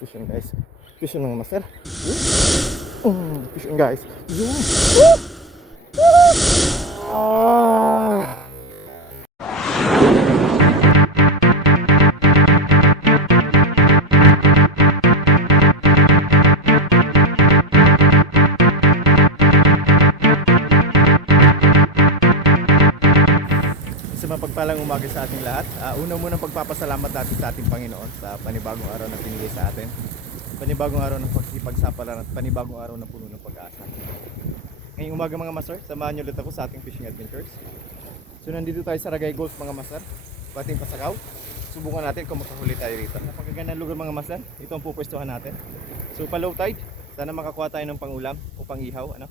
Fish on guys. Fish on mga master. Fish on guys. Yun. Ah. Sa mapagpalang umaga sa ating lahat. Una muna pagpapasalamat natin sa ating Panginoon sa panibagong araw na pinigay sa atin. Panibagong araw ng pagkikipagsapalaran at panibagong araw na puno ng pag-asa. Ngayong umaga mga master, samahan niyo ulit ako sa ating fishing adventures. So nandito tayo sa Ragay Gulf mga master, pating Pasagaw. Subukan natin kung makahuli tayo rito. Napakagandang lugar mga master, ito ang pupwestuhan natin. So pa low tide, sana makakuha tayo ng pangulam o pangihaw. Ano?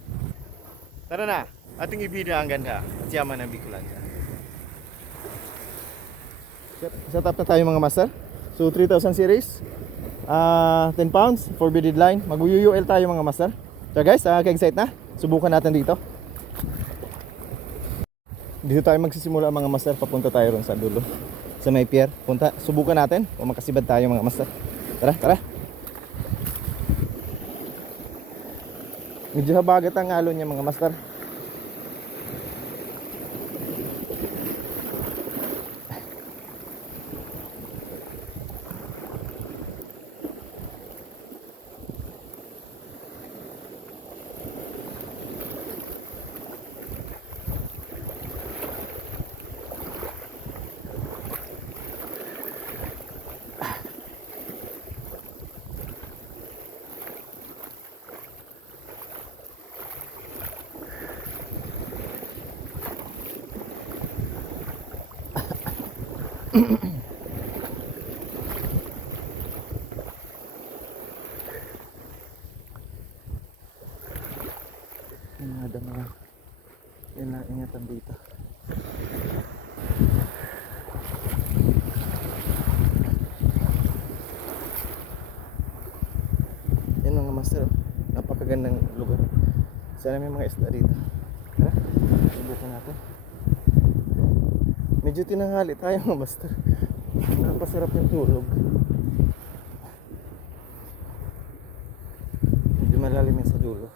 Tara na, ating ibida ang ganda at yaman ng Bicolanja. Set up na tayo mga master. So 3000 series, 10 pounds for beaded line. Mag-UUL tayo mga master. So guys, ka-excite na. Subukan natin dito. Dito tayo magsisimula mga master. Papunta tayo ron sa dulo, sa may pier. Subukan natin kung makasibad tayo mga master. Tara, tara. Medyo habagat ang alon niya mga master. Ada mga ingatan dito. Yan mga master, napakagandang lugar. Sana may mga isda dito. Tara, subukan natin. Medyo tinanghali tayo mga master. Napasarap yung tulog. Medyo malalim yan sa dulo.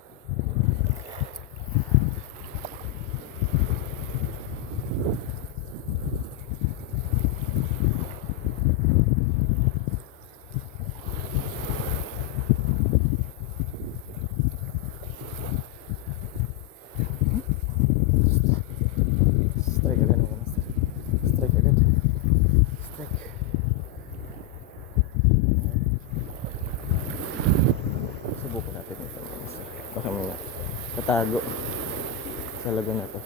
Strike agad mga master. Strike agad. Strike. Subukan natin ito mga master. Baka may katago sa lago na to.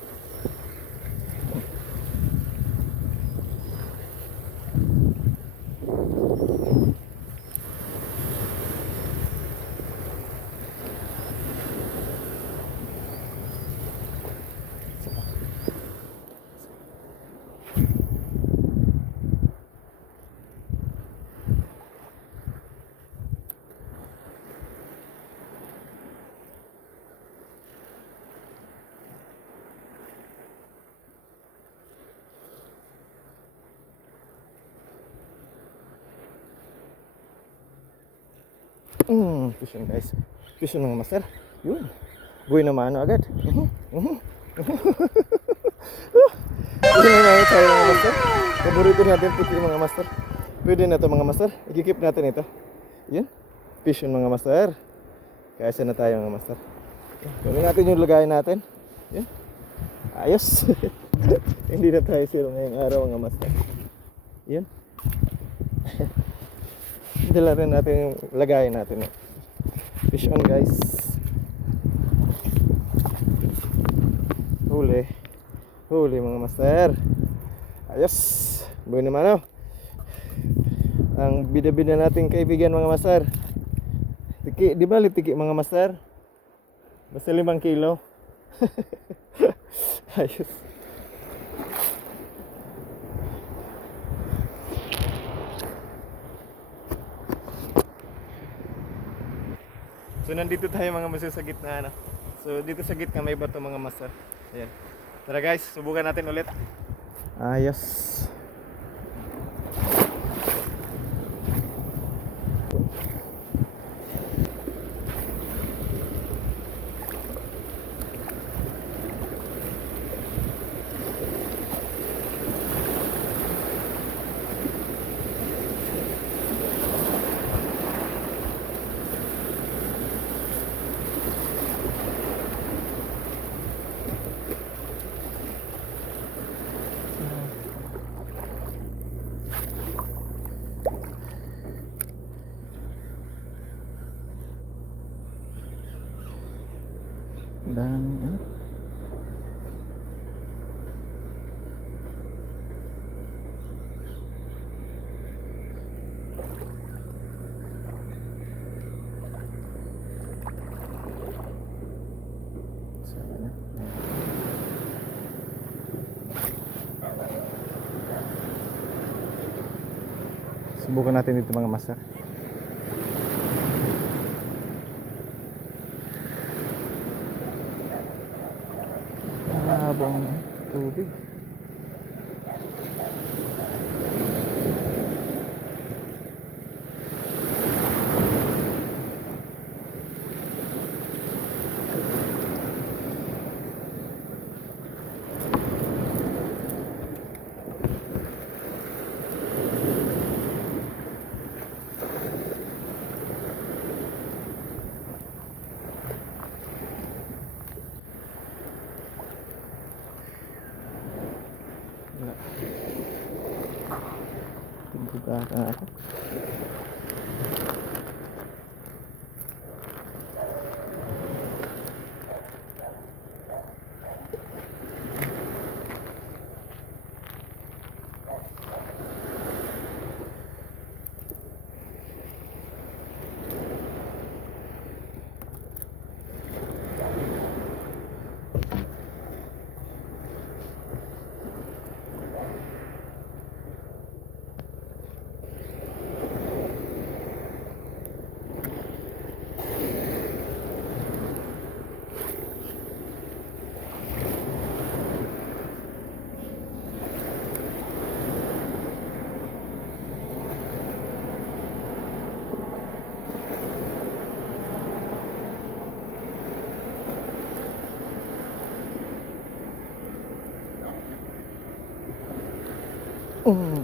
Fish on guys. Fish on mga master. Yun. Buhay na mano agad. Buhay na mano tayo mga master. Paborito natin puti mga master. Pwede na ito mga master. I-keep natin ito. Yun. Fish on mga master. Kaysa na tayo mga master. Gawin natin yung lagayan natin. Yun. Ayos. Hindi na tayo zero ngayong araw mga master. Yun. Dala rin natin yung lagayan natin. Fish on guys. Huli. Huli mga master. Ayos. Buhay naman ang bida-bida nating kaibigan mga master. Tiki, di ba tiki mga master? Basta 5 kilo. Ayos. So nandito tayo mga master sa gitna. So dito sa gitna may bato mga master. Ayan. Tara guys, subukan natin ulit. Ayos. Dan, ano? Sana. Subukan natin dito mga master. Habang tubig. Wala. Tingnan ka ako.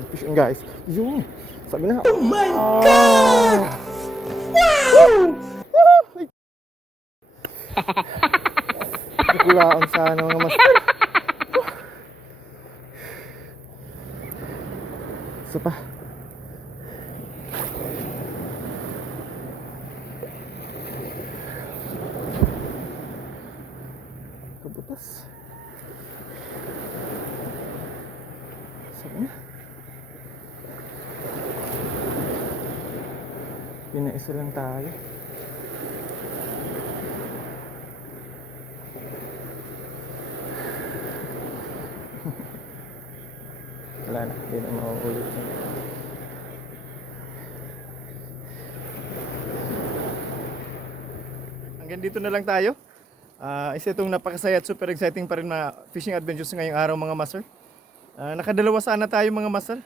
Fishing guys. Yun. Sabi na. Oh my God! Wow! Kulaan sana mga master. Isa pa. Kabutas. Sabi na. Pinaisa lang tayo. Wala na, hindi na mauulit. Hanggang dito na lang tayo. Isa itong napakasaya at super exciting pa rin na fishing adventures ngayong araw mga master. Nakadalawa sana tayo mga master.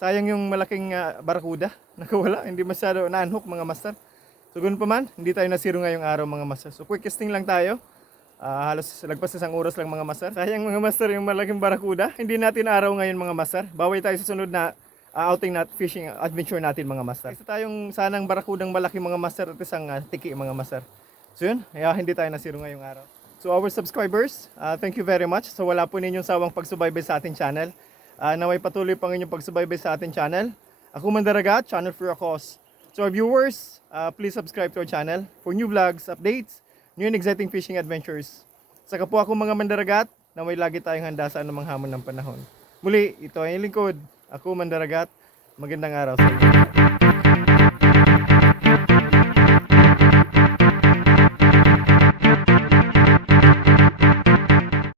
Sayang yung malaking barakuda. Nakawala, hindi masyado na-unhook mga master. So ganoon pa man, hindi tayo nasiro ngayong araw mga master. So quick casting lang tayo. Halos lagpas isang oras lang mga master. Sayang mga master yung malaking barakuda. Hindi natin araw ngayon mga master. Bawi tayo sa sunod na outing na fishing adventure natin mga master. Isa tayong sanang barakudang malaki mga master at isang tiki mga master. So yun, hindi tayo nasiro ngayong araw. So our subscribers, thank you very much. So wala po ninyong sawang pagsubaybay sa ating channel. Naway patuloy pang inyong pagsubaybay sa ating channel. Ako Mandaragat, channel for a cause. So our viewers, please subscribe to our channel for new vlogs, updates, new and exciting fishing adventures. Saka po ako mga Mandaragat, na may lagi tayong handa sa anumang hamon ng panahon. Muli, ito ay lingkod. Ako Mandaragat. Magandang araw sa inyo.